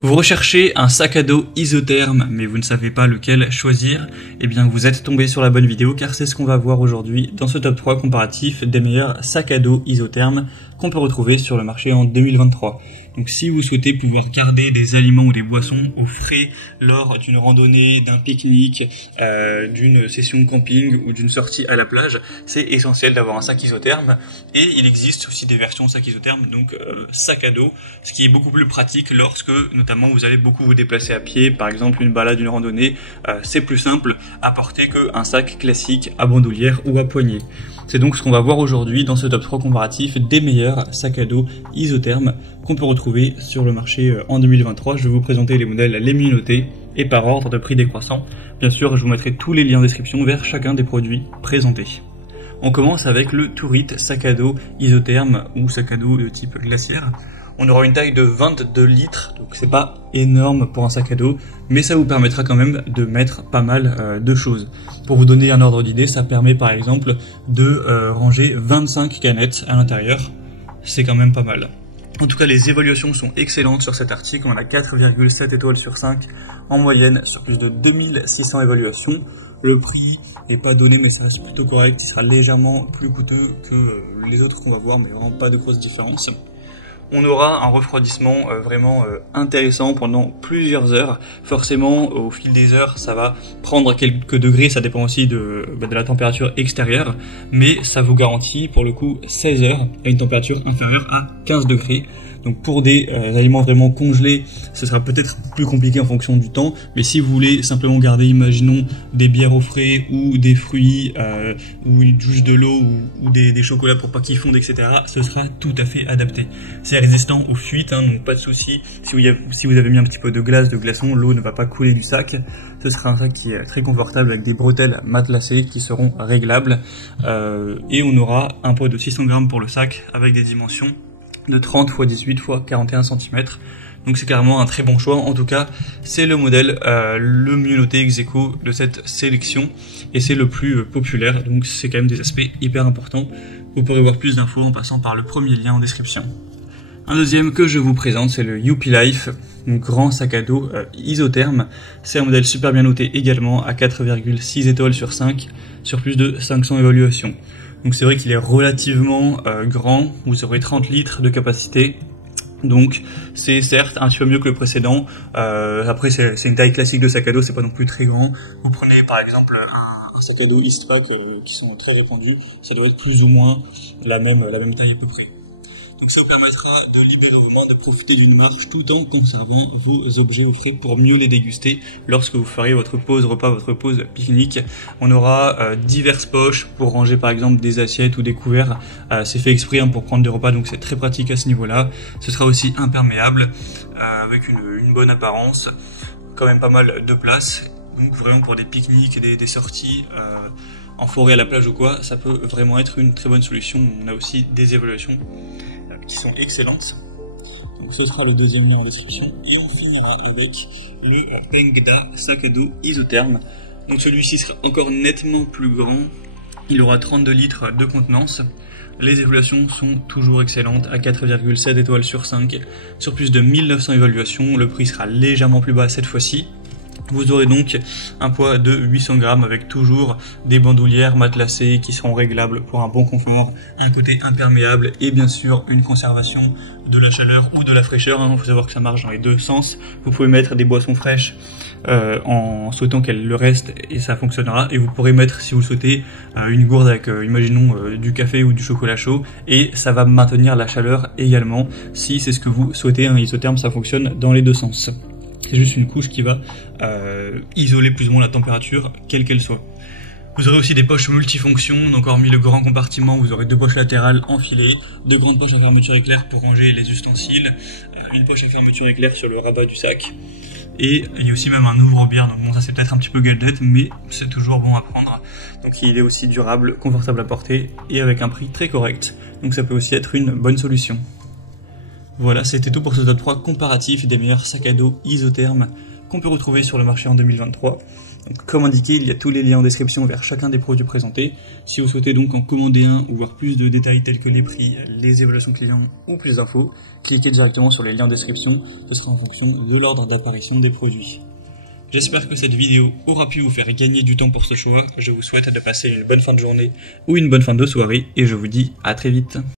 Vous recherchez un sac à dos isotherme, mais vous ne savez pas lequel choisir, eh bien vous êtes tombé sur la bonne vidéo car c'est ce qu'on va voir aujourd'hui dans ce top 3 comparatif des meilleurs sacs à dos isothermes qu'on peut retrouver sur le marché en 2023. Donc si vous souhaitez pouvoir garder des aliments ou des boissons au frais lors d'une randonnée, d'un pique-nique, d'une session de camping ou d'une sortie à la plage, c'est essentiel d'avoir un sac isotherme. Et il existe aussi des versions sac isotherme, donc sac à dos, ce qui est beaucoup plus pratique lorsque notamment vous allez beaucoup vous déplacer à pied, par exemple une balade, une randonnée, c'est plus simple à porter qu'un sac classique à bandoulière ou à poignée. C'est donc ce qu'on va voir aujourd'hui dans ce top 3 comparatif des meilleurs sacs à dos isothermes qu'on peut retrouver sur le marché en 2023. Je vais vous présenter les modèles les mieux notés et par ordre de prix décroissant. Bien sûr, je vous mettrai tous les liens en description vers chacun des produits présentés. On commence avec le Tourit sac à dos isotherme ou sac à dos de type glaciaire. On aura une taille de 22 litres, donc c'est pas énorme pour un sac à dos, mais ça vous permettra quand même de mettre pas mal de choses. Pour vous donner un ordre d'idée, ça permet par exemple de ranger 25 canettes à l'intérieur, c'est quand même pas mal. En tout cas, les évaluations sont excellentes sur cet article, on a 4,7 étoiles sur 5 en moyenne sur plus de 2600 évaluations. Le prix n'est pas donné mais ça reste plutôt correct, il sera légèrement plus coûteux que les autres qu'on va voir, mais vraiment pas de grosse différence. On aura un refroidissement vraiment intéressant pendant plusieurs heures. Forcément, au fil des heures, ça va prendre quelques degrés, ça dépend aussi de la température extérieure, mais ça vous garantit pour le coup 16 heures à une température inférieure à 15 degrés. Donc pour des aliments vraiment congelés, ce sera peut-être plus compliqué en fonction du temps, mais si vous voulez simplement garder, imaginons, des bières au frais ou des fruits ou juste de l'eau ou des chocolats pour pas qu'ils fondent, etc., ce sera tout à fait adapté. C'est résistant aux fuites, hein, donc pas de souci. Si vous avez mis un petit peu de glace, de glaçon, l'eau ne va pas couler du sac. Ce sera un sac qui est très confortable avec des bretelles matelassées qui seront réglables. Et on aura un poids de 600 grammes pour le sac avec des dimensions de 30 x 18 x 41 cm. Donc c'est clairement un très bon choix. En tout cas, c'est le modèle le mieux noté ex aequo de cette sélection et c'est le plus populaire. Donc c'est quand même des aspects hyper importants. Vous pourrez voir plus d'infos en passant par le premier lien en description. Un deuxième que je vous présente, c'est le Youpi Life, un grand sac à dos isotherme. C'est un modèle super bien noté également à 4,6 étoiles sur 5 sur plus de 500 évaluations. Donc c'est vrai qu'il est relativement grand, vous aurez 30 litres de capacité, donc c'est certes un petit peu mieux que le précédent. Après c'est une taille classique de sac à dos, c'est pas non plus très grand. Vous prenez par exemple un sac à dos Eastpak qui sont très répandus, ça doit être plus ou moins la même taille à peu près. Donc ça vous permettra de libérer vos mains, de profiter d'une marche tout en conservant vos objets au frais pour mieux les déguster lorsque vous ferez votre pause repas, votre pause pique-nique. On aura diverses poches pour ranger par exemple des assiettes ou des couverts. C'est fait exprès pour prendre des repas, donc c'est très pratique à ce niveau-là. Ce sera aussi imperméable avec une bonne apparence, quand même pas mal de place. Donc vraiment pour des pique-niques, des sorties en forêt, à la plage ou quoi, ça peut vraiment être une très bonne solution. On a aussi des évaluations qui sont excellentes. Donc ce sera le deuxième lien en description. Et on finira avec le Pengda sac à dos isotherme. Donc celui-ci sera encore nettement plus grand. Il aura 32 litres de contenance. Les évaluations sont toujours excellentes à 4,7 étoiles sur 5 sur plus de 1900 évaluations. Le prix sera légèrement plus bas cette fois-ci. Vous aurez donc un poids de 800 grammes avec toujours des bandoulières matelassées qui seront réglables pour un bon confort, un côté imperméable et bien sûr une conservation de la chaleur ou de la fraîcheur. Il faut savoir que ça marche dans les deux sens. Vous pouvez mettre des boissons fraîches en souhaitant qu'elles le restent et ça fonctionnera. Et vous pourrez mettre, si vous le souhaitez, une gourde avec, imaginons, du café ou du chocolat chaud et ça va maintenir la chaleur également. Si c'est ce que vous souhaitez, un isotherme, ça fonctionne dans les deux sens. C'est juste une couche qui va isoler plus ou moins la température, quelle qu'elle soit. Vous aurez aussi des poches multifonctions, donc hormis le grand compartiment, vous aurez deux poches latérales enfilées, deux grandes poches à fermeture éclair pour ranger les ustensiles, une poche à fermeture éclair sur le rabat du sac, et il y a aussi même un ouvre-bière, donc bon ça c'est peut-être un petit peu gadget, mais c'est toujours bon à prendre. Donc il est aussi durable, confortable à porter, et avec un prix très correct, donc ça peut aussi être une bonne solution. Voilà, c'était tout pour ce top 3 comparatif des meilleurs sacs à dos isothermes qu'on peut retrouver sur le marché en 2023. Donc, comme indiqué, il y a tous les liens en description vers chacun des produits présentés. Si vous souhaitez donc en commander un ou voir plus de détails tels que les prix, les évaluations clients ou plus d'infos, cliquez directement sur les liens en description, ce sera en fonction de l'ordre d'apparition des produits. J'espère que cette vidéo aura pu vous faire gagner du temps pour ce choix. Je vous souhaite de passer une bonne fin de journée ou une bonne fin de soirée et je vous dis à très vite.